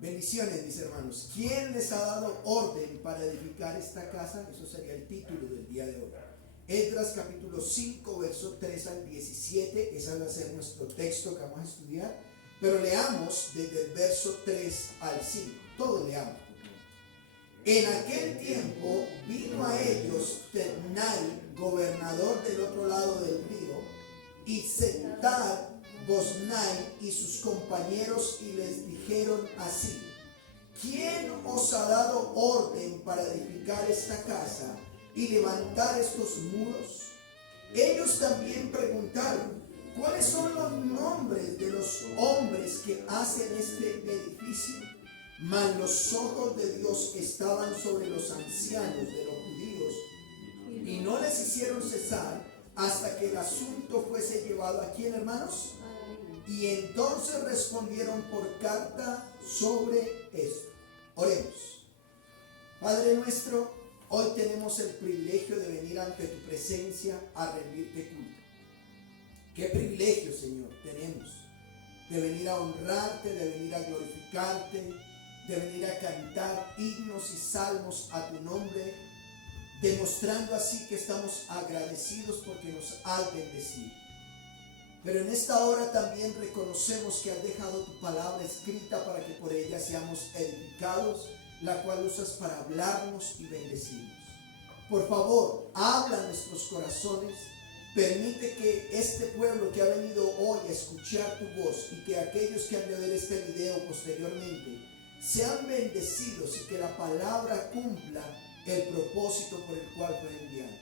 Bendiciones, mis hermanos. ¿Quién les ha dado orden para edificar esta casa? Eso sería el título del día de hoy. Esdras capítulo 5, verso 3 al 17. Ese va a ser nuestro texto que vamos a estudiar. Pero leamos desde el verso 3 al 5. Todos leamos. En aquel tiempo vino a ellos Ternai, gobernador del otro lado del río, y Setar Boznai y sus compañeros, y les dijeron así: ¿quién os ha dado orden para edificar esta casa y levantar estos muros? Ellos también preguntaron: ¿cuáles son los nombres de los hombres que hacen este edificio? Mas los ojos de Dios estaban sobre los ancianos de los judíos, y no les hicieron cesar hasta que el asunto fuese llevado a ¿quién, hermanos? Y entonces respondieron por carta sobre esto. Oremos. Padre nuestro, hoy tenemos el privilegio de venir ante tu presencia a rendirte culto. Qué privilegio, Señor, tenemos de venir a honrarte, de venir a glorificarte, de venir a cantar himnos y salmos a tu nombre, demostrando así que estamos agradecidos porque nos has bendecido. Pero en esta hora también reconocemos que has dejado tu palabra escrita para que por ella seamos edificados, la cual usas para hablarnos y bendecirnos. Por favor, habla a nuestros corazones, permite que este pueblo que ha venido hoy a escuchar tu voz y que aquellos que han de ver este video posteriormente sean bendecidos y que la palabra cumpla el propósito por el cual fue enviado.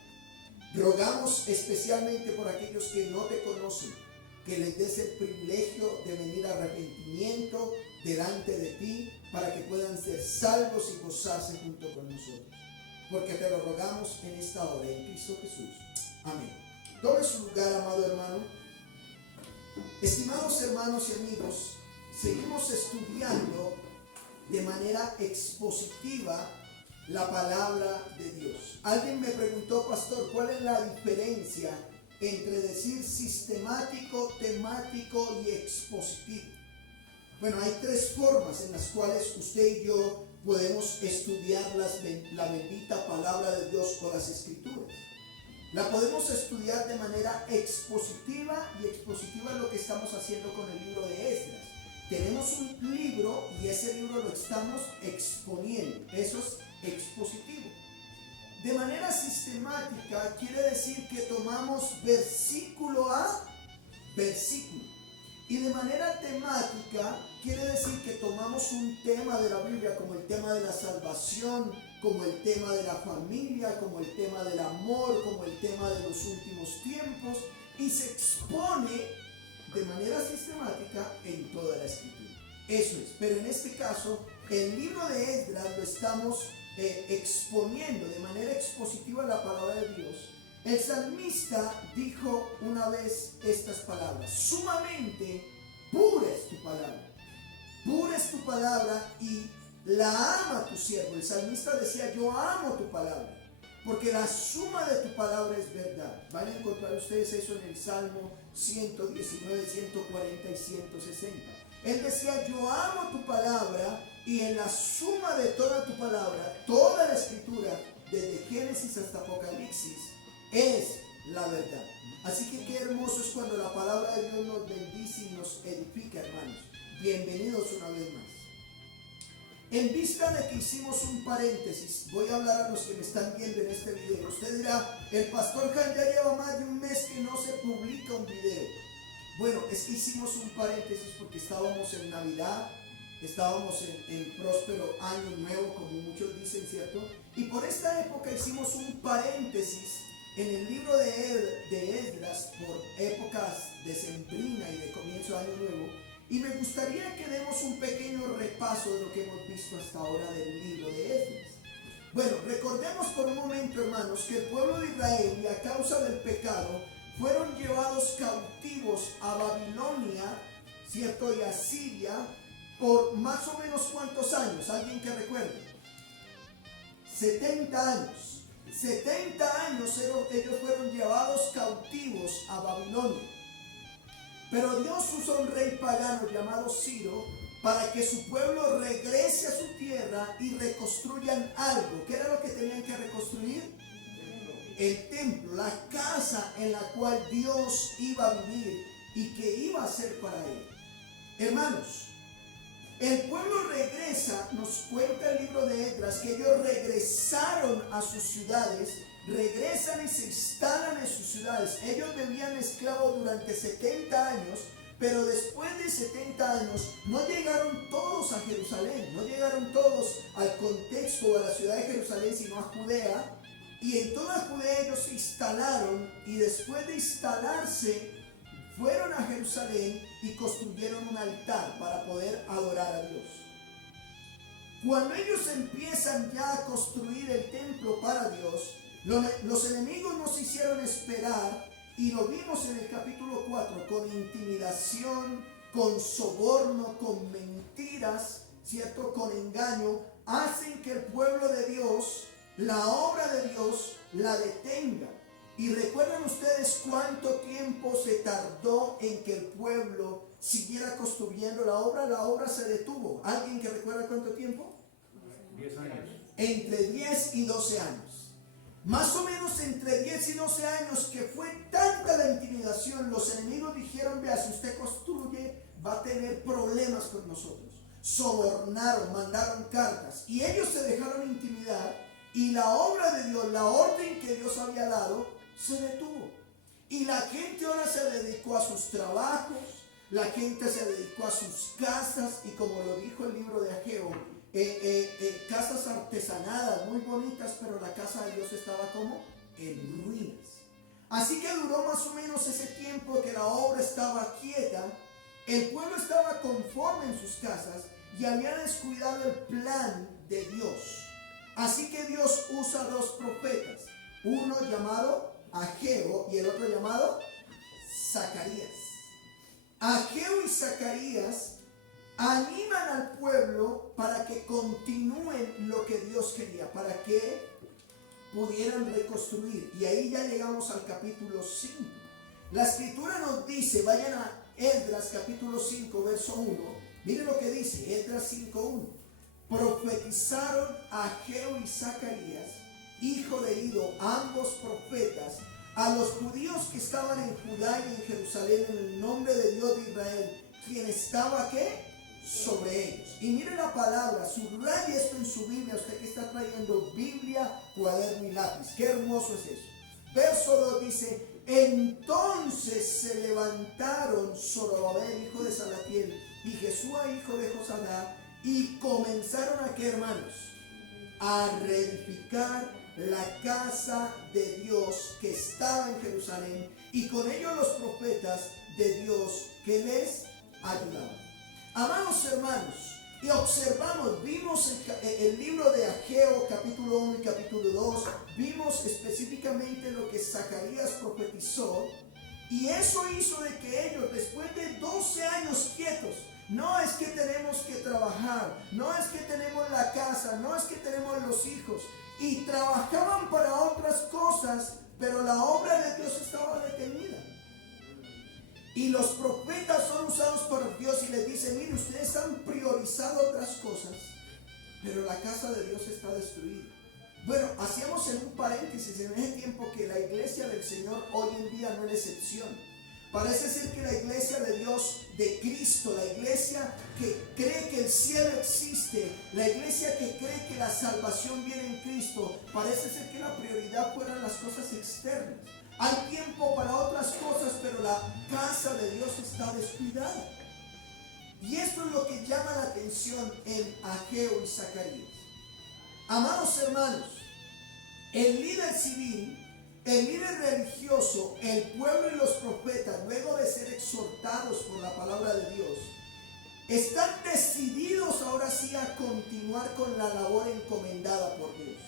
Rogamos especialmente por aquellos que no te conocen, que les des el privilegio de venir a arrepentimiento delante de ti para que puedan ser salvos y gozarse junto con nosotros. Porque te lo rogamos en esta hora, en Cristo Jesús. Amén. Tome su lugar, amado hermano. Estimados hermanos y amigos, seguimos estudiando de manera expositiva la palabra de Dios. Alguien me preguntó: pastor, ¿cuál es la diferencia entre decir sistemático, temático y expositivo? Bueno, hay tres formas en las cuales usted y yo podemos estudiar la bendita palabra de Dios o las escrituras. La podemos estudiar de manera expositiva, y expositiva es lo que estamos haciendo con el libro de Esdras. Tenemos un libro y ese libro lo estamos exponiendo. Eso es expositivo. De manera sistemática quiere decir que tomamos versículo a versículo. Y de manera temática quiere decir que tomamos un tema de la Biblia, como el tema de la salvación, como el tema de la familia, como el tema del amor, como el tema de los últimos tiempos, y se expone de manera sistemática en toda la escritura. Eso es. Pero en este caso, el libro de Esdras lo estamos exponiendo de manera expositiva la palabra de Dios. El salmista dijo una vez estas palabras: sumamente pura es tu palabra, pura es tu palabra y la ama tu siervo. El salmista decía: yo amo tu palabra, porque la suma de tu palabra es verdad. Van a encontrar ustedes eso en el Salmo 119, 140 y 160. Él decía: yo amo tu palabra, y en la suma de toda tu palabra, toda la escritura, desde Génesis hasta Apocalipsis, es la verdad. Así que qué hermoso es cuando la palabra de Dios nos bendice y nos edifica, hermanos. Bienvenidos una vez más. En vista de que hicimos un paréntesis, voy a hablar a los que me están viendo en este video. Usted dirá: el pastor Jan ya lleva más de un mes que no se publica un video. Bueno, es que hicimos un paréntesis porque estábamos en Navidad, estábamos en próspero año nuevo, como muchos dicen, ¿cierto? Y por esta época hicimos un paréntesis en el libro de Esdras, por épocas decembrina y de comienzo de año nuevo. Y me gustaría que demos un pequeño repaso de lo que hemos visto hasta ahora del libro de Esdras. Bueno, recordemos por un momento, hermanos, que el pueblo de Israel, y a causa del pecado, fueron llevados cautivos a Babilonia, ¿cierto? Y a Siria, por más o menos ¿cuántos años? ¿Alguien que recuerde? 70 años. 70 años ellos fueron llevados cautivos a Babilonia. Pero Dios usó un rey pagano llamado Ciro para que su pueblo regrese a su tierra y reconstruyan algo. ¿Qué era lo que tenían que reconstruir? El templo, la casa en la cual Dios iba a vivir y que iba a ser para él. Hermanos, el pueblo regresa, nos cuenta el libro de Esdras, que ellos regresaron a sus ciudades, regresan y se instalan en sus ciudades. Ellos vivían esclavos durante 70 años, pero después de 70 años no llegaron todos a Jerusalén, no llegaron todos al contexto de la ciudad de Jerusalén, sino a Judea. Y en toda Judea ellos se instalaron, y después de instalarse fueron a Jerusalén y construyeron un altar para poder adorar a Dios. Cuando ellos empiezan ya a construir el templo para Dios, los enemigos nos hicieron esperar, y lo vimos en el capítulo 4, con intimidación, con soborno, con mentiras, ¿cierto? Con engaño, hacen que el pueblo de Dios, la obra de Dios, la detenga. Y recuerdan ustedes cuánto tiempo se tardó en que el pueblo siguiera construyendo la obra se detuvo. ¿Alguien que recuerda cuánto tiempo? 10 años. Entre 10 y 12 años. Más o menos entre 10 y 12 años, que fue tanta la intimidación, los enemigos dijeron: vea, si usted construye, va a tener problemas con nosotros. Sobornaron, mandaron cartas, y ellos se dejaron intimidar, y la obra de Dios, la orden que Dios había dado, se detuvo. Y la gente ahora se dedicó a sus trabajos, la gente se dedicó a sus casas, y como lo dijo el libro de Ageo, casas artesanadas muy bonitas, pero la casa de Dios estaba como en ruinas. Así que duró más o menos ese tiempo que la obra estaba quieta. El pueblo estaba conforme en sus casas y había descuidado el plan de Dios. Así que Dios usa dos profetas, uno llamado Ageo y el otro llamado Zacarías. Ageo y Zacarías animan al pueblo para que continúen lo que Dios quería, para que pudieran reconstruir. Y ahí ya llegamos al capítulo 5. La escritura nos dice, vayan a Esdras capítulo 5, verso 1. Miren lo que dice, Esdras 5:1. Profetizaron Ageo y Zacarías, hijo de Ido, ambos profetas, a los judíos que estaban en Judá y en Jerusalén, en el nombre de Dios de Israel, quien estaba ¿qué? Sobre ellos. Y mire la palabra, subraye esto en su Biblia, usted que está trayendo Biblia, cuaderno y lápiz. Qué hermoso es eso. Verso 2 dice: entonces se levantaron Zorobabel, hijo de Salatiel, y Jesúa, hijo de Josadá, y comenzaron a ¿qué, hermanos? A reedificar la casa de Dios que estaba en Jerusalén, y con ellos los profetas de Dios que les ayudaban. Amados hermanos, y observamos, vimos el libro de Ageo capítulo 1 y capítulo 2, vimos específicamente lo que Zacarías profetizó, y eso hizo de que ellos, después de 12 años quietos, no es que tenemos que trabajar, no es que tenemos la casa, no es que tenemos los hijos, y trabajaban para otras cosas, pero la obra de Dios estaba detenida. Y los profetas son usados por Dios y les dice: mire, ustedes han priorizado otras cosas, pero la casa de Dios está destruida. Bueno, hacíamos en un paréntesis en ese tiempo que la iglesia del Señor hoy en día no es excepción. Parece ser que la iglesia de Dios, de Cristo, la iglesia que cree que el cielo existe, la iglesia que cree que la salvación viene en Cristo, parece ser que la prioridad fueran las cosas externas. Hay tiempo para otras cosas, pero la casa de Dios está descuidada. Y esto es lo que llama la atención en Ageo y Zacarías. Amados hermanos, el líder civil, el líder religioso, el pueblo y los profetas, luego de ser exhortados por la palabra de Dios, están decididos ahora sí a continuar con la labor encomendada por Dios.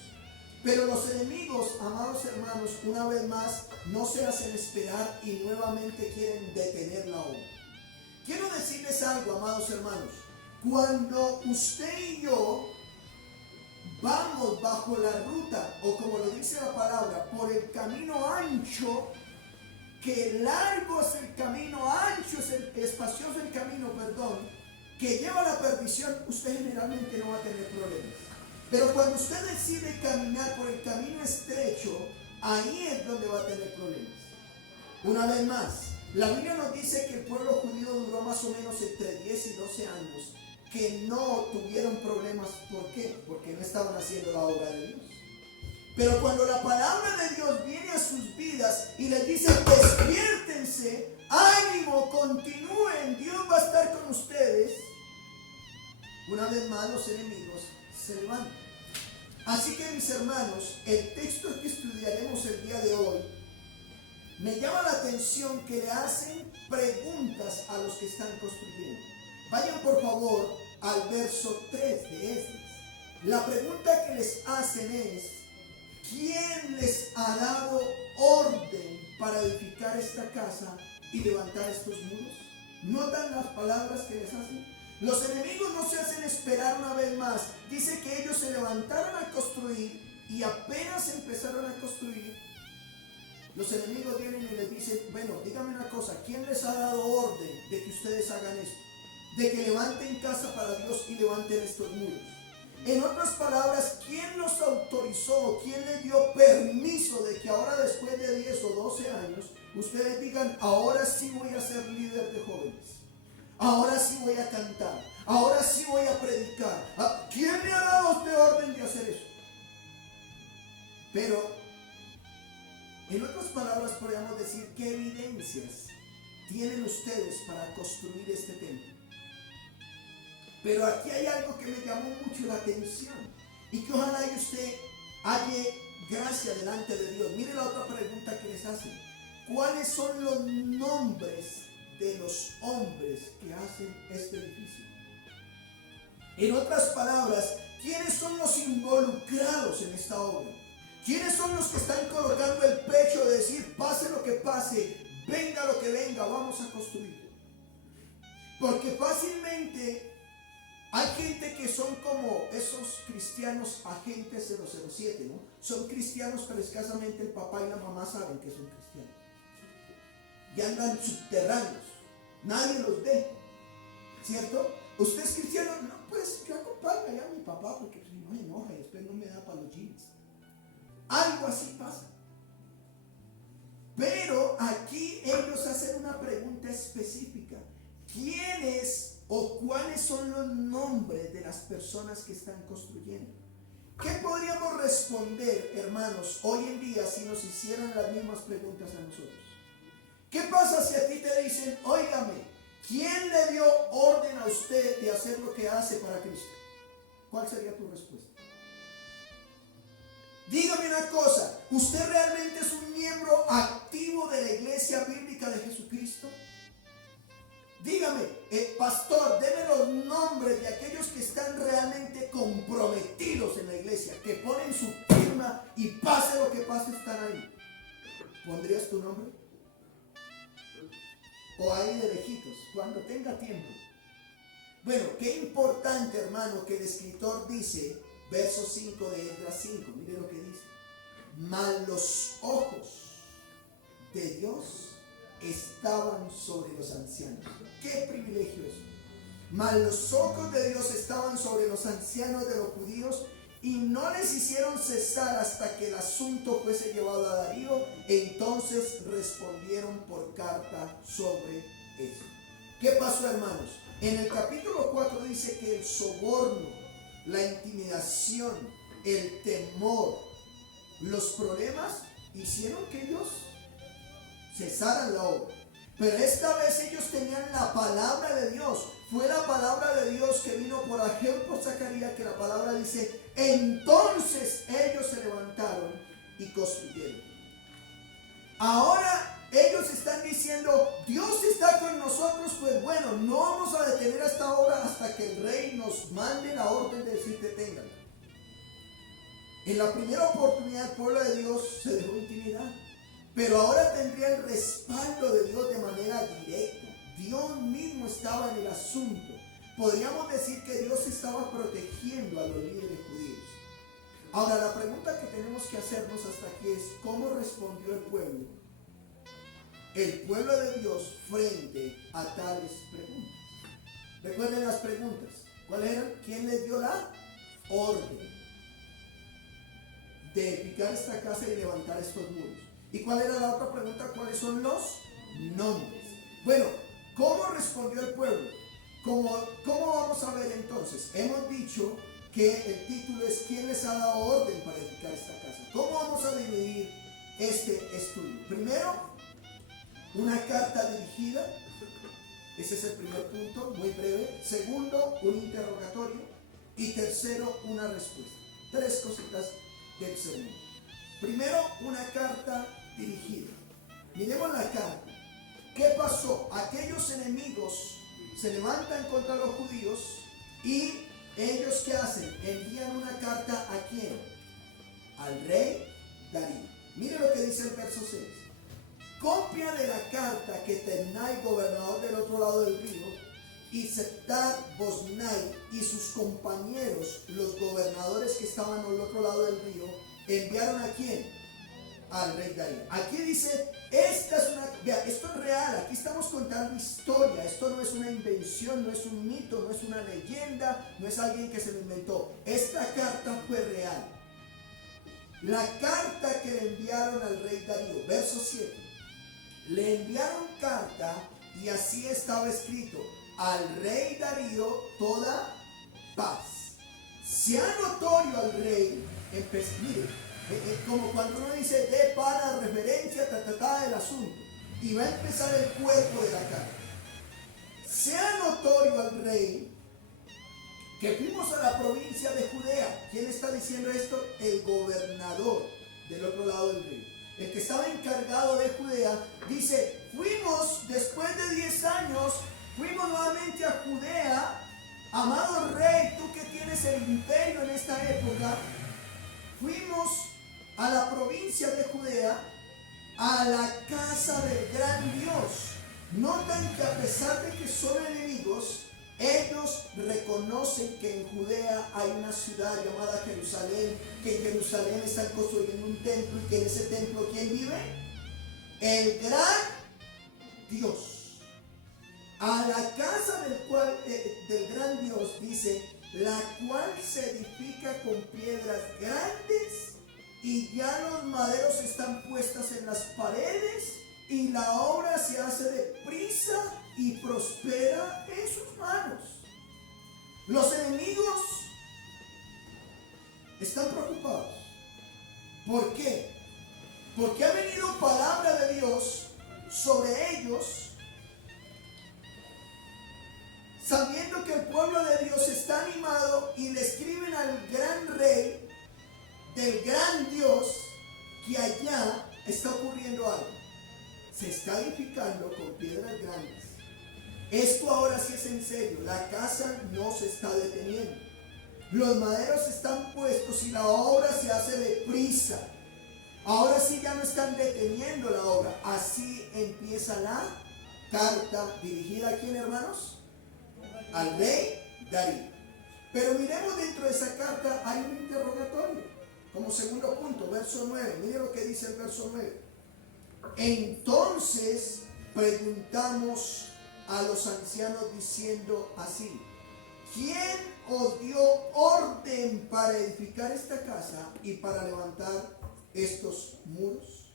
Pero los enemigos, amados hermanos, una vez más no se hacen esperar y nuevamente quieren detener la obra. Quiero decirles algo, amados hermanos. Cuando usted y yo vamos bajo la ruta, o como lo dice la palabra, por el camino ancho, que largo es el camino, ancho es espacioso el camino, que lleva a la perdición, usted generalmente no va a tener problemas. Pero cuando usted decide caminar por el camino estrecho, ahí es donde va a tener problemas. Una vez más, la Biblia nos dice que el pueblo judío duró más o menos entre 10 y 12 años que no tuvieron problemas. ¿Por qué? Porque no estaban haciendo la obra de Dios. Pero cuando la palabra de Dios viene a sus vidas y les dice: despiértense, ánimo, continúen, Dios va a estar con ustedes, una vez más los enemigos se levantan. Así que, mis hermanos, el texto que estudiaremos el día de hoy me llama la atención que le hacen preguntas a los que están construyendo. Vayan por favor al verso 3 de Esdras. La pregunta que les hacen es: ¿quién les ha dado orden para edificar esta casa y levantar estos muros? ¿Notan las palabras que les hacen? Los enemigos no se hacen esperar una vez más. Dice que ellos se levantaron a construir y apenas empezaron a construir, los enemigos vienen y les dicen: bueno, dígame una cosa, ¿quién les ha dado orden de que ustedes hagan esto? De que levanten casa para Dios y levanten estos muros. En otras palabras, ¿quién los autorizó? ¿Quién les dio permiso de que ahora, después de 10 o 12 años, ustedes digan: ahora sí voy a ser líder de jóvenes, ahora sí voy a cantar, ahora sí voy a predicar? ¿Quién le ha dado a usted orden de hacer eso? Pero, en otras palabras, podríamos decir: ¿qué evidencias tienen ustedes para construir este templo? Pero aquí hay algo que me llamó mucho la atención y que ojalá y usted halle gracia delante de Dios. Mire la otra pregunta que les hacen: ¿cuáles son los nombres de los hombres que hacen este edificio? En otras palabras, ¿quiénes son los involucrados en esta obra? ¿Quiénes son los que están colocando el pecho de decir: pase lo que pase, venga lo que venga, vamos a construir? Porque fácilmente hay gente que son como esos cristianos agentes 007, ¿no? Son cristianos, pero escasamente el papá y la mamá saben que son cristianos. Y andan subterráneos, nadie los ve, ¿cierto? ¿Usted es cristiano? No, pues yo acompaño allá a mi papá porque si no se enoja y después no me da para los jeans. Algo así pasa. Pero aquí ellos hacen una pregunta específica: ¿quiénes o cuáles son los nombres de las personas que están construyendo? ¿Qué podríamos responder, hermanos, hoy en día si nos hicieran las mismas preguntas a nosotros? ¿Qué pasa si a ti te dicen: óigame, ¿quién le dio orden a usted de hacer lo que hace para Cristo? ¿Cuál sería tu respuesta? Dígame una cosa, ¿usted realmente es un miembro activo de la iglesia bíblica de Jesucristo? Dígame, pastor, deme los nombres de aquellos que están realmente comprometidos en la iglesia, que ponen su firma y pase lo que pase, están ahí. ¿Pondrías tu nombre? O ahí de lejitos, cuando tenga tiempo. Bueno, qué importante, hermano, que el escritor dice, verso 5 de Esdras 5, mire lo que dice: mas los ojos de Dios estaban sobre los ancianos. ¡Qué privilegio es! Mas los ojos de Dios estaban sobre los ancianos de los judíos y no les hicieron cesar hasta que el asunto fuese llevado a Darío. Entonces respondieron por carta sobre eso. ¿Qué pasó, hermanos? En el capítulo 4 dice que el soborno, la intimidación, el temor, los problemas hicieron que ellos cesaran la obra. Pero esta vez ellos tenían la palabra de Dios. Fue la palabra de Dios que vino por Ageo y por Zacarías, que la palabra dice: entonces ellos se levantaron y construyeron. Ahora ellos están diciendo: Dios está con nosotros, pues bueno, no vamos a detener esta obra hasta que el rey nos mande la orden de decir deténganla. En la primera oportunidad el pueblo de Dios se dejó intimidar, pero ahora tendría el respaldo de Dios de manera directa. Dios mismo estaba en el asunto. Podríamos decir que Dios estaba protegiendo a los líderes judíos. Ahora, la pregunta que tenemos que hacernos hasta aquí es: ¿cómo respondió el pueblo de Dios frente a tales preguntas? Recuerden las preguntas. ¿Cuáles eran? ¿Quién les dio la orden de edificar esta casa y levantar estos muros? ¿Y cuál era la otra pregunta? ¿Cuáles son los nombres? Bueno, ¿cómo respondió el pueblo? ¿Cómo vamos a ver entonces? Hemos dicho que el título es ¿quién les ha dado orden para edificar esta casa? ¿Cómo vamos a dividir este estudio? Primero, una carta dirigida. Ese es el primer punto, muy breve. Segundo, un interrogatorio. Y tercero, una respuesta. Tres cositas del sermón. Primero, una carta dirigida. Miremos la carta. ¿Qué pasó? Aquellos enemigos se levantan contra los judíos y ellos ¿qué hacen? Envían una carta ¿a quién? Al rey Darío. Mire lo que dice el verso 6. Copia de la carta que Ternai, gobernador del otro lado del río, y Setar-Boznai y sus compañeros, los gobernadores que estaban al otro lado del río, enviaron ¿a quién? Al rey Darío. Aquí dice, esto es real, aquí estamos contando historia, esto no es una invención, no es un mito, no es una leyenda, no es alguien que se lo inventó. Esta carta fue real. La carta que le enviaron al rey Darío, verso 7. Le enviaron carta y así estaba escrito: al rey Darío toda paz. Sea notorio al rey, mire, como cuando uno dice de para referencia del asunto, y va a empezar el cuerpo de la carta. Sea notorio al rey que fuimos a la provincia de Judea. ¿Quién está diciendo esto? El gobernador del otro lado del río. El que estaba encargado de Judea dice, fuimos después de 10 años, fuimos nuevamente a Judea. Amado rey, tú que tienes el imperio en esta época, fuimos a la provincia de Judea, a la casa del gran Dios. Notan que a pesar de que son enemigos, ellos reconocen que en Judea hay una ciudad llamada Jerusalén, que en Jerusalén están construyendo un templo y que en ese templo ¿quién vive? El gran Dios. A la casa del gran Dios dice, la cual se edifica con piedras grandes y ya los maderos están puestas en las paredes y la obra se hace deprisa y prospera en sus manos. Los enemigos están preocupados. ¿Por qué? Porque ha venido palabra de Dios sobre ellos, sabiendo que el pueblo de Dios está animado, y le escriben al gran rey del gran Dios que allá está ocurriendo algo. Se está edificando con piedras grandes. Esto ahora sí es en serio. La casa no se está deteniendo. Los maderos están puestos y la obra se hace deprisa. Ahora sí ya no están deteniendo la obra. Así empieza la carta dirigida ¿a quién, hermanos? Al rey Darío. Pero miremos dentro de esa carta hay un interrogatorio. Como segundo punto, verso 9. Mire lo que dice el verso 9. Entonces preguntamos a los ancianos diciendo así: ¿quién os dio orden para edificar esta casa y para levantar estos muros?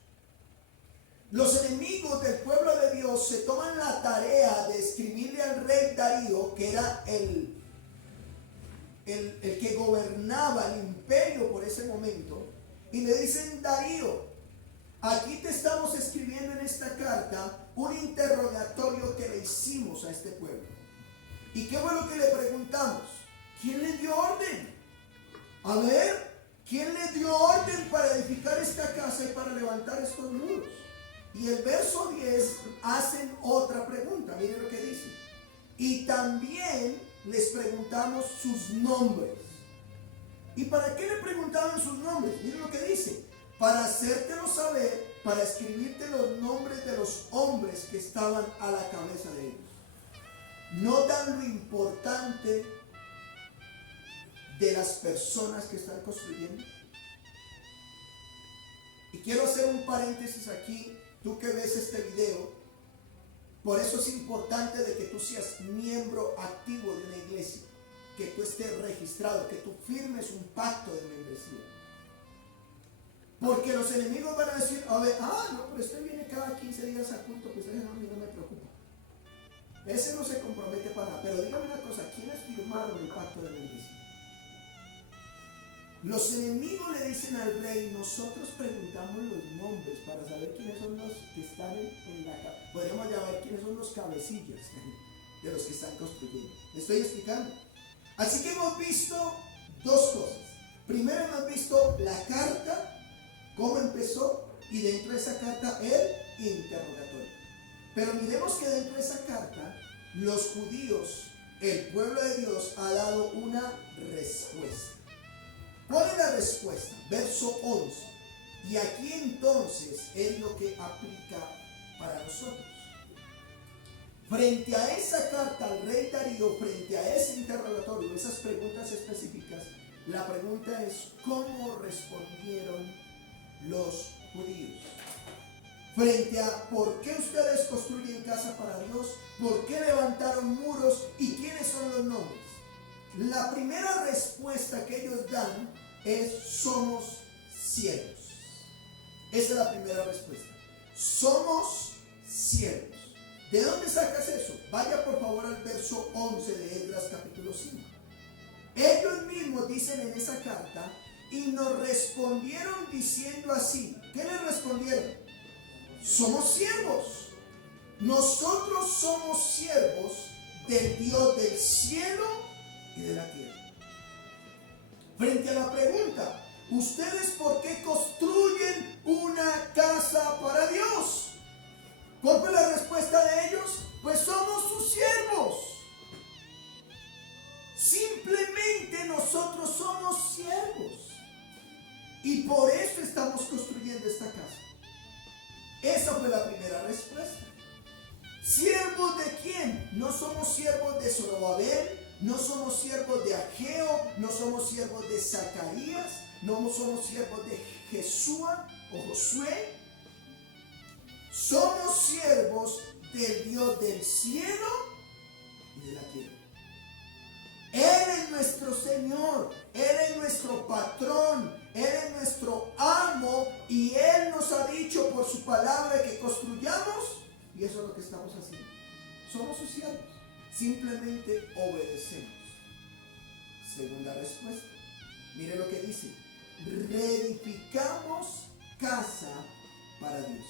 Los enemigos del pueblo de Dios se toman la tarea de escribirle al rey Darío, que era el que gobernaba el imperio por ese momento, y le dicen: Darío, aquí te estamos escribiendo en esta carta un interrogatorio que le hicimos a este pueblo. ¿Y qué fue lo que le preguntamos? ¿Quién le dio orden? A ver, ¿quién le dio orden para edificar esta casa y para levantar estos muros? Y el verso 10 hacen otra pregunta. Miren lo que dice. Y también les preguntamos sus nombres. ¿Y para qué le preguntaban sus nombres? Miren lo que dice. Para hacértelo saber, para escribirte los nombres de los hombres que estaban a la cabeza de ellos. ¿Notan lo importante de las personas que están construyendo? Y quiero hacer un paréntesis aquí, tú que ves este video. Por eso es importante de que tú seas miembro activo estés registrado, que tú firmes un pacto de membresía. Porque los enemigos van a decir, a ver, no, pero este viene cada 15 días a culto, pues ese no, a mí no me preocupa. Ese no se compromete para nada. Pero dígame una cosa, ¿quiénes firmaron el pacto de membresía? Los enemigos le dicen al rey, nosotros preguntamos los nombres para saber quiénes son los que están en la cabeza. Podríamos llamar quiénes son los cabecillas de los que están construyendo. ¿Me estoy explicando? Así que hemos visto dos cosas. Primero hemos visto la carta, cómo empezó, y dentro de esa carta el interrogatorio. Pero miremos que dentro de esa carta los judíos, el pueblo de Dios, ha dado una respuesta. ¿Cuál es la respuesta? Verso 11. Y aquí entonces es lo que aplica para nosotros. Frente a esa carta al rey Darío, frente a ese interrogatorio, esas preguntas específicas, la pregunta es ¿cómo respondieron los judíos? Frente a ¿por qué ustedes construyen casa para Dios? ¿Por qué levantaron muros? ¿Y quiénes son los nombres? La primera respuesta que ellos dan es somos siervos. Esa es la primera respuesta. Somos siervos. ¿De dónde sacas eso? Vaya por favor al verso 11 de Esdras capítulo 5. Ellos mismos dicen en esa carta y nos respondieron diciendo así. ¿Qué les respondieron? Somos siervos. Nosotros somos siervos del Dios del cielo y de la tierra. Frente a la pregunta, ¿ustedes por qué construyen una casa para Dios? ¿Cuál fue la respuesta de ellos? Pues somos sus siervos. Simplemente nosotros somos siervos. Y por eso estamos construyendo esta casa. Esa fue la primera respuesta. ¿Siervos de quién? No somos siervos de Zorobabel, no somos siervos de Ageo, no somos siervos de Zacarías, no somos siervos de Jesúa o Josué. Somos siervos del Dios del cielo y de la tierra. Él es nuestro Señor, Él es nuestro patrón, Él es nuestro amo y Él nos ha dicho por su palabra que construyamos y eso es lo que estamos haciendo. Somos sus siervos, simplemente obedecemos. Segunda respuesta, mire lo que dice, reedificamos casa para Dios.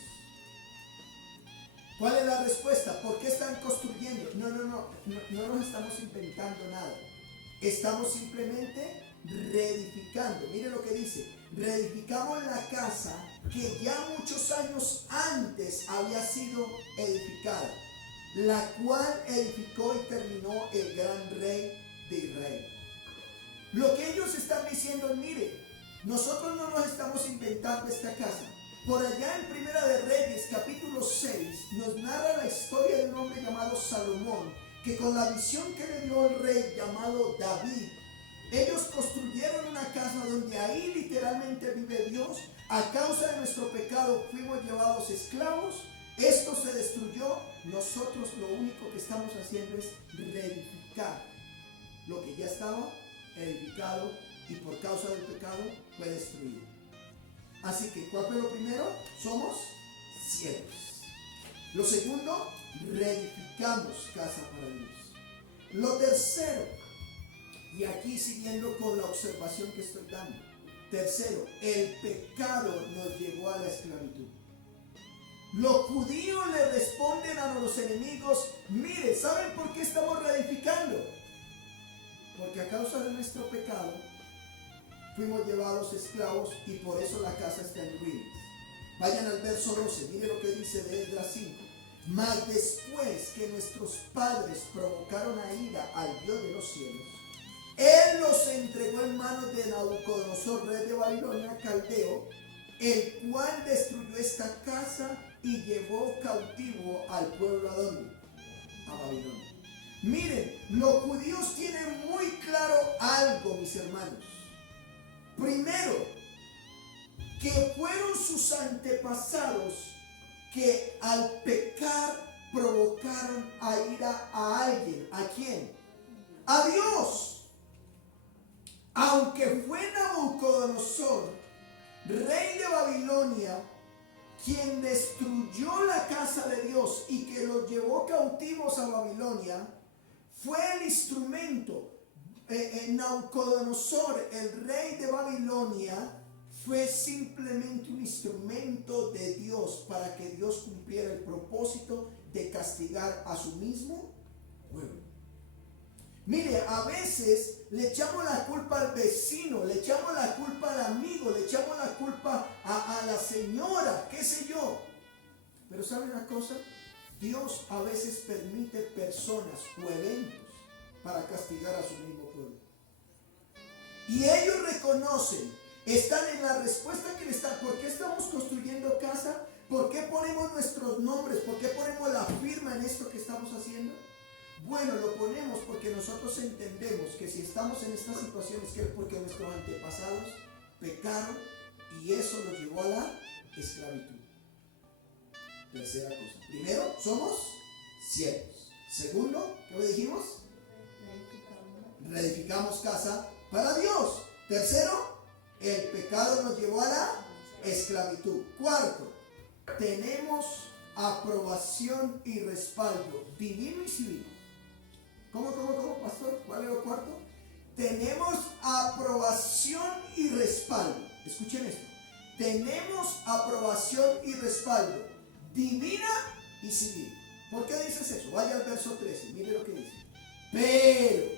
¿Cuál es la respuesta? ¿Por qué están construyendo? No nos estamos inventando nada. Estamos simplemente reedificando. Mire lo que dice. Reedificamos la casa que ya muchos años antes había sido edificada, la cual edificó y terminó el gran rey de Israel. Lo que ellos están diciendo es, mire, nosotros no nos estamos inventando esta casa. Por allá en Primera de Reyes, capítulo 6, nos narra la historia de un hombre llamado Salomón, que con la visión que le dio el rey llamado David, ellos construyeron una casa donde ahí literalmente vive Dios. A causa de nuestro pecado fuimos llevados esclavos. Esto se destruyó. Nosotros lo único que estamos haciendo es reedificar lo que ya estaba edificado y por causa del pecado fue destruido. Así que, ¿cuál fue lo primero? Somos siervos. Lo segundo, reedificamos casa para Dios. Lo tercero, y aquí siguiendo con la observación que estoy dando. Tercero, el pecado nos llevó a la esclavitud. Los judíos le responden a los enemigos, mire, ¿saben por qué estamos reedificando? Porque a causa de nuestro pecado fuimos llevados esclavos y por eso la casa está en ruinas. Vayan al verso 12, mire lo que dice de Esdras 5. Mas después que nuestros padres provocaron a ira al Dios de los cielos, Él los entregó en manos de Nabucodonosor, rey de Babilonia, caldeo, el cual destruyó esta casa y llevó cautivo al pueblo ¿a dónde? A Babilonia. Miren, los judíos tienen muy claro algo, mis hermanos. Primero, que fueron sus antepasados que al pecar provocaron a ira a alguien. ¿A quién? A Dios. aunque fue Nabucodonosor, rey de Babilonia, quien destruyó la casa de Dios y que los llevó cautivos a Babilonia, fue el instrumento. Nabucodonosor, el rey de Babilonia, fue simplemente un instrumento de Dios para que Dios cumpliera el propósito de castigar a su mismo pueblo. Mire, a veces le echamos la culpa al vecino, le echamos la culpa al amigo, le echamos la culpa a la señora, qué sé yo. Pero ¿sabe una cosa? Dios a veces permite personas o eventos para castigar a su mismo pueblo. Y ellos reconocen, están en la respuesta que le están. ¿Por qué estamos construyendo casa? ¿Por qué ponemos nuestros nombres? ¿Por qué ponemos la firma en esto que estamos haciendo? Bueno, lo ponemos porque nosotros entendemos que si estamos en estas situaciones, que es porque nuestros antepasados pecaron y eso nos llevó a la esclavitud. Tercera cosa. Primero, somos siervos. Segundo, ¿qué dijimos? Reedificamos casa para Dios. Tercero, el pecado nos llevó a la esclavitud. Cuarto, tenemos aprobación y respaldo divino y civil. ¿Cómo, pastor? ¿Cuál es lo cuarto? Tenemos aprobación y respaldo. Escuchen esto. Tenemos aprobación y respaldo divina y civil. ¿Por qué dices eso? Vaya al verso 13. Mire lo que dice. Pero,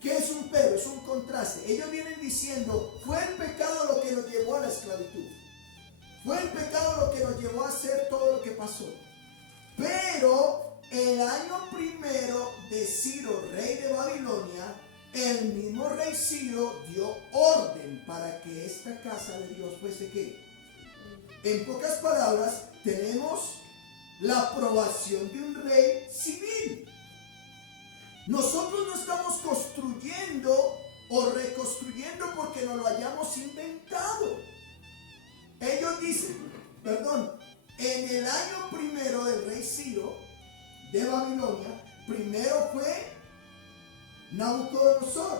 ¿qué es un pero? Es un contraste. Ellos vienen diciendo, fue el pecado lo que nos llevó a la esclavitud. Fue el pecado lo que nos llevó a hacer todo lo que pasó. Pero el año primero de Ciro, rey de Babilonia, el mismo rey Ciro dio orden para que esta casa de Dios fuese ¿qué? En pocas palabras, tenemos la aprobación de un rey civil. Nosotros no estamos construyendo o reconstruyendo porque nos lo hayamos inventado. Ellos dicen, en el año primero del rey Ciro de Babilonia, primero fue Nabucodonosor.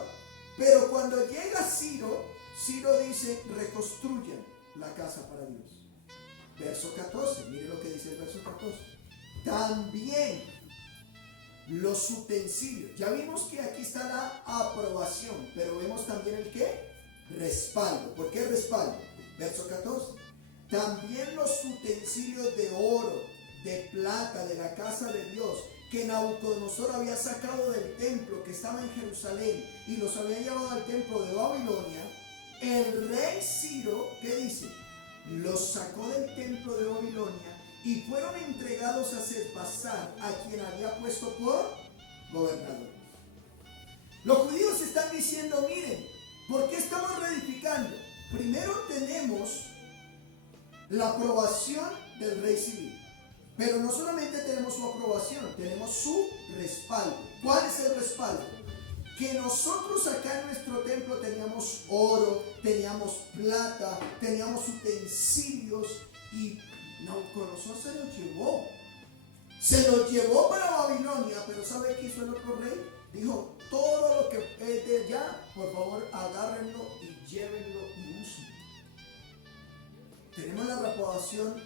Pero cuando llega Ciro, Ciro dice, reconstruyan la casa para Dios. Verso 14, mire lo que dice el verso 14. También los utensilios. Ya vimos que aquí está la aprobación, pero vemos también el ¿qué? Respaldo. ¿Por qué respaldo? Verso 14. También los utensilios de oro, de plata, de la casa de Dios, que Nabucodonosor había sacado del templo que estaba en Jerusalén y los había llevado al templo de Babilonia, el rey Ciro, ¿qué dice? Los sacó del templo de Babilonia y fueron entregados a Sesbazar, a quien había puesto por gobernador. Los judíos están diciendo, miren, ¿por qué estamos reedificando? Primero tenemos la aprobación del rey civil. Pero no solamente tenemos su aprobación, tenemos su respaldo. ¿Cuál es el respaldo? Que nosotros acá en nuestro templo teníamos oro, teníamos plata, teníamos utensilios y Nabucodonosor se los llevó. Se los llevó para Babilonia, pero ¿sabe qué hizo el otro rey? Dijo, todo lo que es de allá, por favor agárrenlo y llévenlo y usen. Tenemos la aprobación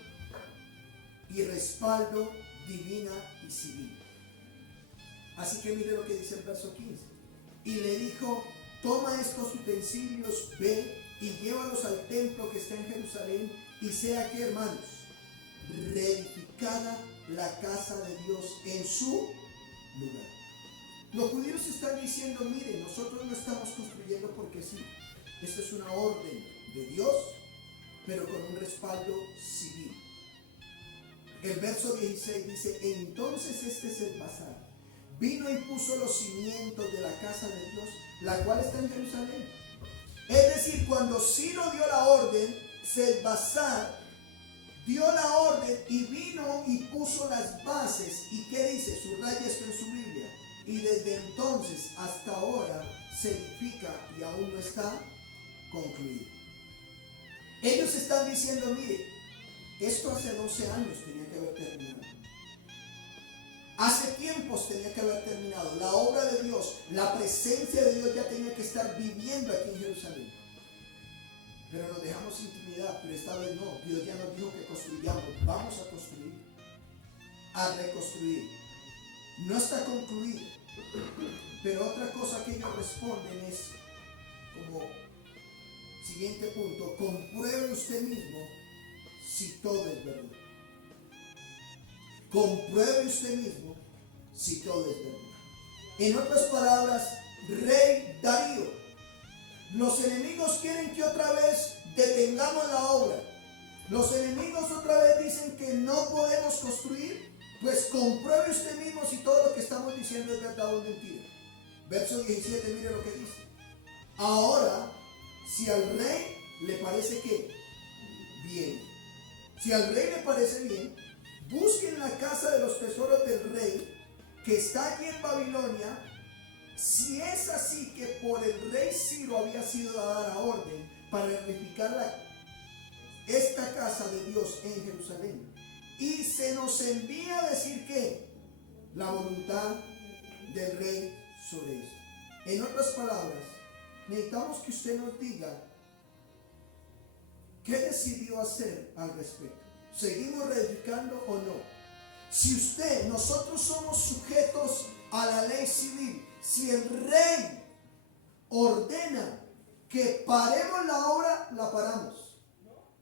y respaldo divina y civil. Así que mire lo que dice el verso 15. Y le dijo, toma estos utensilios, ve y llévalos al templo que está en Jerusalén, y sea que, hermanos, reedificada la casa de Dios en su lugar. Los judíos están diciendo, mire, nosotros no estamos construyendo porque sí. Esto es una orden de Dios, pero con un respaldo civil. El verso 16 dice, entonces Sesbazar vino y puso los cimientos de la casa de Dios, la cual está en Jerusalén. Es decir, cuando Ciro dio la orden, Sesbazar dio la orden y vino y puso las bases. ¿Y qué dice? Subraya esto en su Biblia. Y desde entonces hasta ahora se edifica y aún no está concluido. Ellos están diciendo, mire, esto hace 12 años tenía que haber terminado. Hace tiempos tenía que haber terminado. La obra de Dios Dios, la presencia de Dios ya tenía que estar viviendo aquí en Jerusalén. Pero nos dejamos intimidar, pero esta vez no. Dios ya nos dijo que construyamos. Vamos a construir, a reconstruir. No está concluido. Pero otra cosa que ellos responden es como siguiente punto: compruebe usted mismo si todo es verdad. Compruebe usted mismo si todo es verdad. En otras palabras, Rey Darío, los enemigos quieren que otra vez detengamos la obra. Los enemigos otra vez dicen que no podemos construir. Pues compruebe usted mismo si todo lo que estamos diciendo es verdad o mentira. Verso 17, mire lo que dice. Ahora, si al rey le parece que bien, si al rey le parece bien, busquen la casa de los tesoros del rey que está allí en Babilonia. Si es así que por el rey Ciro había sido dada la orden para edificar esta casa de Dios en Jerusalén, y se nos envía a decir que la voluntad del rey sobre esto. En otras palabras, necesitamos que usted nos diga qué decidió hacer al respecto. ¿Seguimos reedificando o no? Si nosotros somos sujetos a la ley civil, si el rey ordena que paremos la obra, la paramos.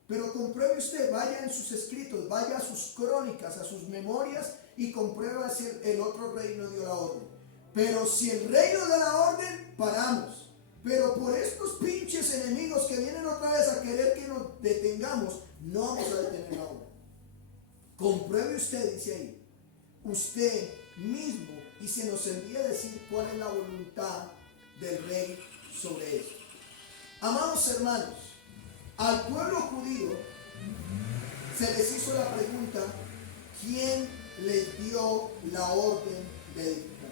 Pero compruebe usted, vaya en sus escritos, vaya a sus crónicas, a sus memorias y comprueba si el otro rey no dio la orden. Pero si el rey no da la orden, paramos. Pero por estos pinches enemigos que vienen otra vez a querer que nos detengamos, no vamos a detener la obra. Compruebe usted, dice ahí, usted mismo, y se nos envía a decir cuál es la voluntad del rey sobre esto. Amados hermanos, al pueblo judío se les hizo la pregunta: ¿quién les dio la orden de edificar?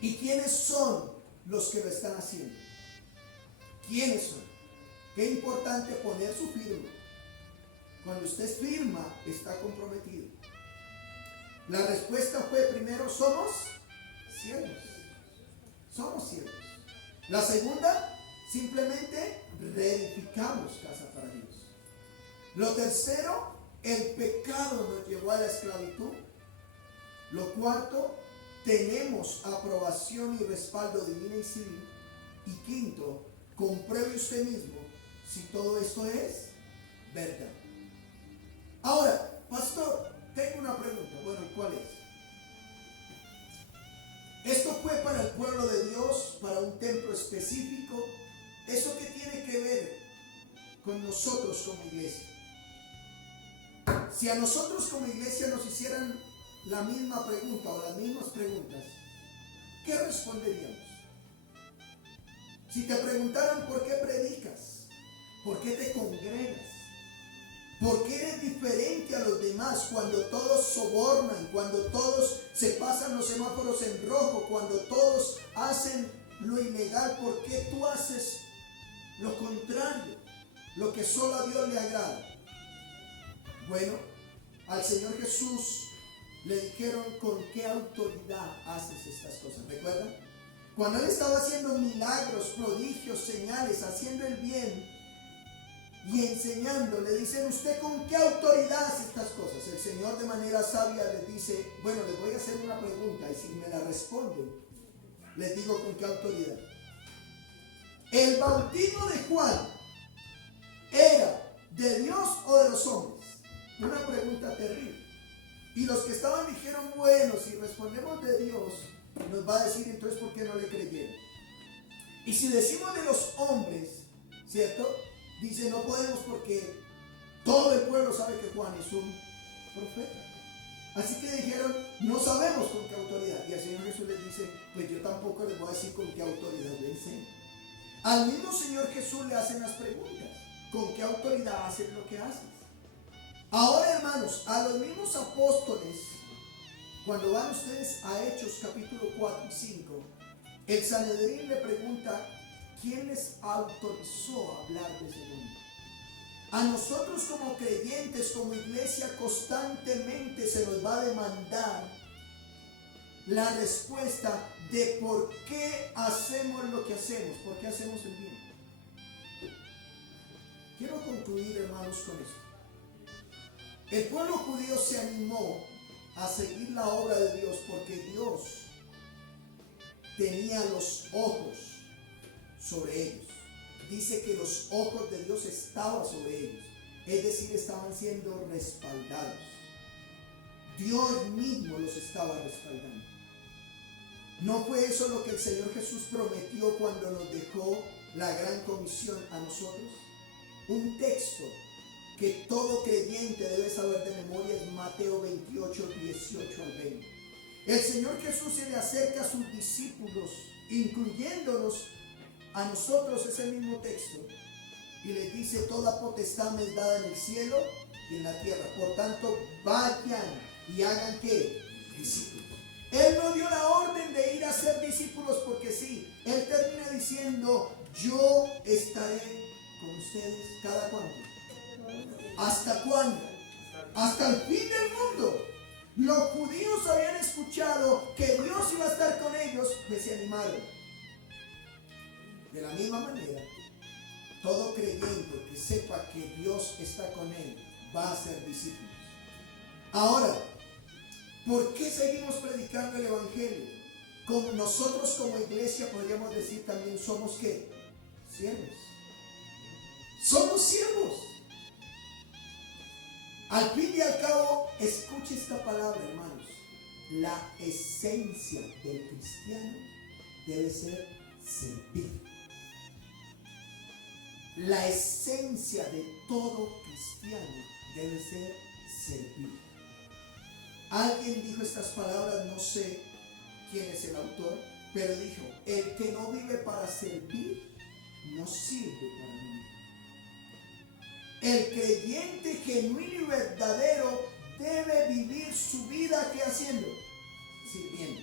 ¿Y quiénes son los que lo están haciendo? ¿Quiénes son? Qué importante poner su firma. Cuando usted firma, está comprometido. La respuesta fue primero: somos siervos. Somos siervos. La segunda, simplemente reedificamos casa para Dios. Lo tercero, el pecado nos llevó a la esclavitud. Lo cuarto, tenemos aprobación y respaldo divino y civil. Y quinto, compruebe usted mismo si todo esto es verdad. Ahora, pastor, tengo una pregunta. Bueno, ¿cuál es? Esto fue para el pueblo de Dios, para un templo específico. ¿Eso qué tiene que ver con nosotros como iglesia? Si a nosotros como iglesia nos hicieran la misma pregunta o las mismas preguntas, ¿qué responderíamos? Si te preguntaran por qué predicas, por qué te congregas, por qué eres diferente a los demás cuando todos sobornan, cuando todos se pasan los semáforos en rojo, cuando todos hacen lo ilegal, ¿por qué tú haces lo contrario, lo que solo a Dios le agrada? Bueno, al Señor Jesús le dijeron: ¿con qué autoridad haces estas cosas? ¿Recuerdan? Cuando Él estaba haciendo milagros, prodigios, señales, haciendo el bien y enseñando, le dicen: ¿usted con qué autoridad hace estas cosas? El Señor de manera sabia les dice: bueno, les voy a hacer una pregunta y si me la responden, les digo con qué autoridad. ¿El bautismo de Juan era de Dios o de los hombres? Una pregunta terrible. Y los que estaban dijeron: bueno, si respondemos de Dios, nos va a decir entonces por qué no le creyeron. Y si decimos de los hombres, ¿cierto? Dice: no podemos porque todo el pueblo sabe que Juan es un profeta. Así que dijeron: no sabemos con qué autoridad. Y el Señor Jesús les dice: pues yo tampoco les voy a decir con qué autoridad le enseño. Al mismo Señor Jesús le hacen las preguntas: ¿con qué autoridad haces lo que haces? Ahora, hermanos, a los mismos apóstoles, cuando van ustedes a Hechos capítulo 4 y 5, el Sanedrín le pregunta: ¿quién les autorizó a hablar de ese nombre? A nosotros como creyentes, como iglesia, constantemente se nos va a demandar la respuesta de por qué hacemos lo que hacemos, por qué hacemos el bien. Quiero concluir, hermanos, con esto. El pueblo judío se animó a seguir la obra de Dios porque Dios tenía los ojos sobre ellos. Dice que los ojos de Dios estaban sobre ellos, es decir, estaban siendo respaldados. Dios mismo los estaba respaldando. ¿No fue eso lo que el Señor Jesús prometió cuando nos dejó la gran comisión a nosotros? Un texto que todo creyente debe saber de memoria es Mateo 28, 18 al 20. El Señor Jesús se le acerca a sus discípulos, incluyéndonos a nosotros, ese mismo texto, y les dice: toda potestad me es dada en el cielo y en la tierra. Por tanto, vayan y hagan ¿qué? Discípulos. Él no dio la orden de ir a ser discípulos porque sí. Él termina diciendo: yo estaré con ustedes cada cuánto. ¿Hasta cuándo? Hasta el fin del mundo. Los judíos habían escuchado que Dios iba a estar con ellos, que se animaron. De la misma manera, todo creyente que sepa que Dios está con él va a ser discípulo. Ahora, ¿por qué seguimos predicando el evangelio? Como nosotros como iglesia podríamos decir también somos ¿qué? Siervos. Somos siervos. Al fin y al cabo, escuche esta palabra, hermanos. La esencia del cristiano debe ser servir. La esencia de todo cristiano debe ser servir. Alguien dijo estas palabras, no sé quién es el autor, pero dijo: el que no vive para servir, no sirve para vivir. El creyente genuino y verdadero debe vivir su vida, ¿qué haciendo? Sirviendo.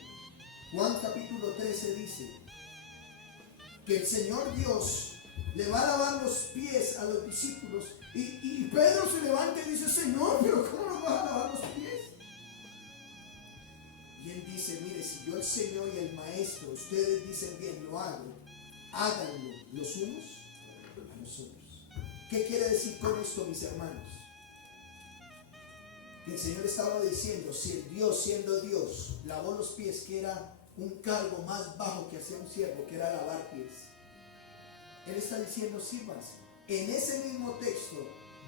Juan capítulo 13 dice que el Señor Dios le va a lavar los pies a los discípulos y Pedro se levanta y dice: Señor, pero ¿cómo nos vas a lavar los pies? Y él dice: mire, si yo el Señor y el Maestro, ustedes dicen bien, lo hago, háganlo los unos a los otros. ¿Qué quiere decir con esto, mis hermanos? Que el Señor estaba diciendo: si el Dios, siendo Dios, lavó los pies, que era un cargo más bajo que hacía un siervo, que era lavar pies, Él está diciendo: sírvanse. En ese mismo texto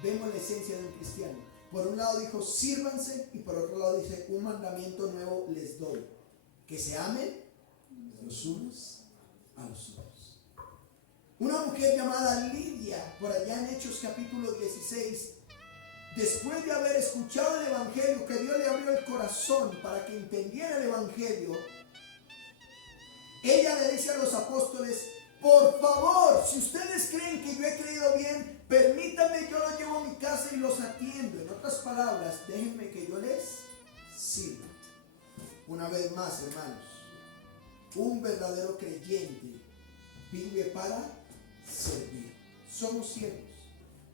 vemos la esencia de un cristiano. Por un lado dijo: sírvanse, y por otro lado dice: un mandamiento nuevo les doy, que se amen los unos a los otros. Una mujer llamada Lidia, por allá en Hechos capítulo 16, después de haber escuchado el evangelio, que Dios le abrió el corazón para que entendiera el evangelio, ella le dice a los apóstoles: por favor, si ustedes creen que yo he creído bien, permítanme, yo los llevo a mi casa y los atiendo. En otras palabras, déjenme que yo les sirva. Una vez más, hermanos, un verdadero creyente vive para servir. Somos siervos.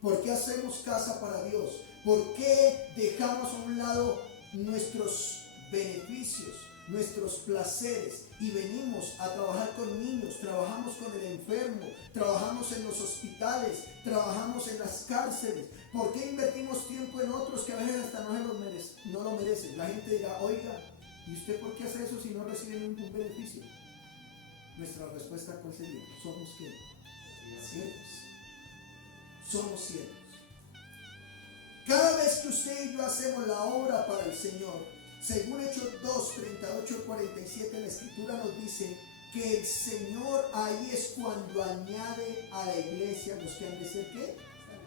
¿Por qué hacemos casa para Dios? ¿Por qué dejamos a un lado nuestros beneficios, nuestros placeres, y venimos a trabajar con niños, trabajamos con el enfermo, trabajamos en los hospitales, trabajamos en las cárceles? ¿Por qué invertimos tiempo en otros que a veces hasta no lo merecen? La gente dirá: oiga, ¿y usted por qué hace eso si no recibe ningún beneficio? Nuestra respuesta, ¿cuál sería? Somos ¿qué? Siervos. Somos siervos. Cada vez que usted y yo hacemos la obra para el Señor, según Hechos 2, 38 al 47, la Escritura nos dice que el Señor ahí es cuando añade a la iglesia los que han de ser ¿qué?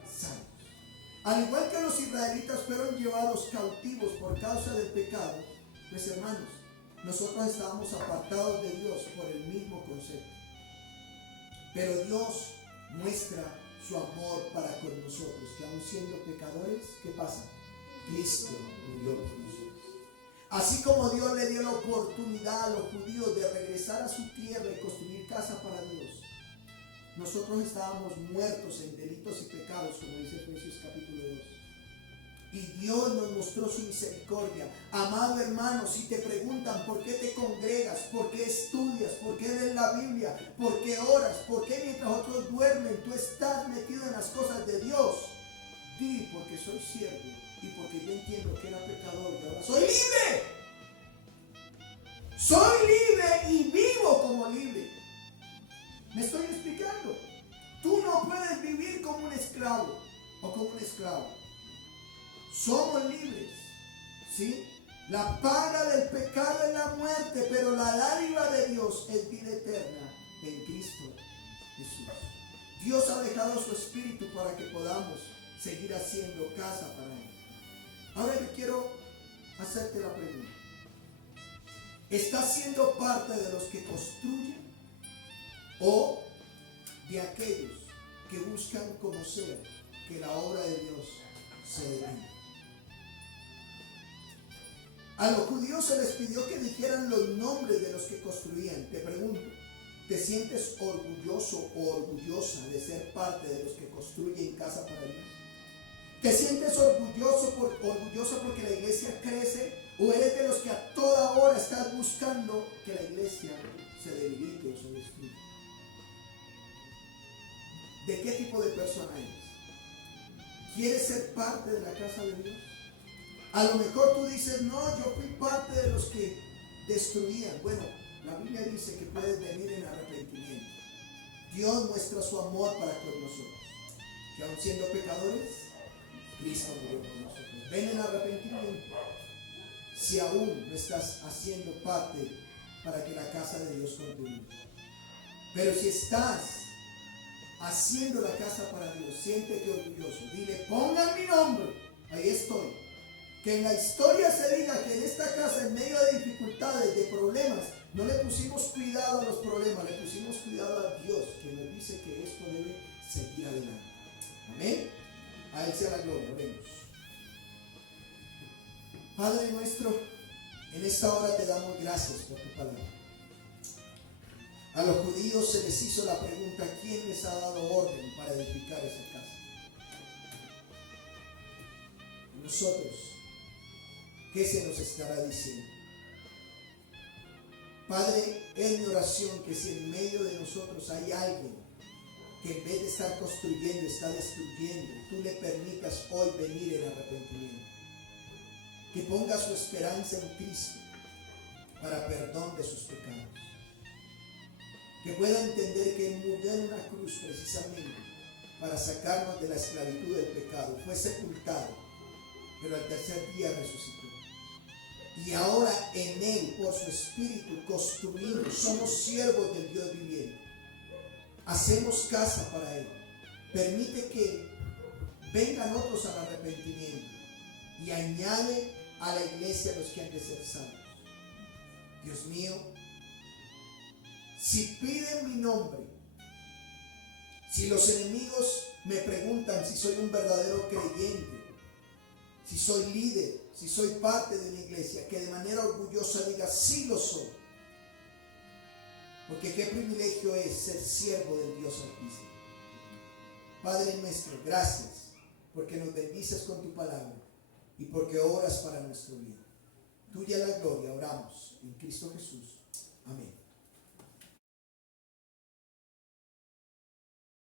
Salvos. Al igual que los israelitas fueron llevados cautivos por causa del pecado, pues hermanos, nosotros estábamos apartados de Dios por el mismo concepto. Pero Dios muestra su amor para con nosotros, que aun siendo pecadores, ¿qué pasa? Cristo murió por nosotros. Así como Dios le dio la oportunidad a los judíos de regresar a su tierra y construir casa para Dios, nosotros estábamos muertos en delitos y pecados, como dice Efesios capítulo 2. Y Dios nos mostró su misericordia. Amado hermano, si te preguntan por qué te congregas, por qué estudias, por qué lees la Biblia, por qué oras, por qué mientras otros duermen tú estás metido en las cosas de Dios, di: porque soy siervo y porque yo entiendo que era pecador y ahora soy libre. Soy libre y vivo como libre. ¿Me estoy explicando? Tú no puedes vivir como un esclavo o como un esclavo. Somos libres, ¿sí? La paga del pecado es la muerte, pero la dádiva de Dios es vida eterna en Cristo Jesús. Dios ha dejado su espíritu para que podamos seguir haciendo casa para Él. Ahora yo quiero hacerte la pregunta: ¿estás siendo parte de los que construyen o de aquellos que buscan como sea que la obra de Dios se detenga? A los judíos se les pidió que dijeran los nombres de los que construían. Te pregunto, ¿te sientes orgulloso o orgullosa de ser parte de los que construyen casa para Dios? ¿Te sientes orgullosa porque la iglesia crece, o eres de los que a toda hora estás buscando que la iglesia se debilite o se destruya? ¿De qué tipo de persona eres? ¿Quieres ser parte de la casa de Dios? A lo mejor tú dices: no, yo fui parte de los que destruían. Bueno, la Biblia dice que puedes venir en arrepentimiento. Dios muestra su amor para con nosotros, que aun siendo pecadores, Cristo murió por nosotros. Ven en arrepentimiento si aún no estás haciendo parte para que la casa de Dios continúe. Pero si estás haciendo la casa para Dios, siéntete orgulloso. Dile: pongan mi nombre, ahí estoy. Que en la historia se diga que en esta casa, en medio de dificultades, de problemas, no le pusimos cuidado a los problemas, le pusimos cuidado a Dios, que nos dice que esto debe seguir adelante. Amén. A Él sea la gloria. Oremos. Padre nuestro, en esta hora te damos gracias por tu palabra. A los judíos se les hizo la pregunta: ¿quién les ha dado orden para edificar esa casa? Nosotros, ¿qué se nos estará diciendo? Padre, es mi oración que si en medio de nosotros hay alguien que en vez de estar construyendo está destruyendo, tú le permitas hoy venir en arrepentimiento. Que ponga su esperanza en Cristo para perdón de sus pecados. Que pueda entender que Él murió en una cruz precisamente para sacarnos de la esclavitud del pecado. Fue sepultado, pero al tercer día resucitó. Y ahora en Él, por su Espíritu, construimos, somos siervos del Dios viviente. Hacemos casa para Él. Permite que vengan otros al arrepentimiento y añade a la iglesia los que han de ser salvos. Dios mío, si piden mi nombre, si los enemigos me preguntan si soy un verdadero creyente, si soy líder, si soy parte de una iglesia, que de manera orgullosa diga: sí lo soy. Porque qué privilegio es ser siervo del Dios Altísimo. Padre nuestro, gracias porque nos bendices con tu palabra y porque obras para nuestro bien. Tuya la gloria, oramos en Cristo Jesús. Amén.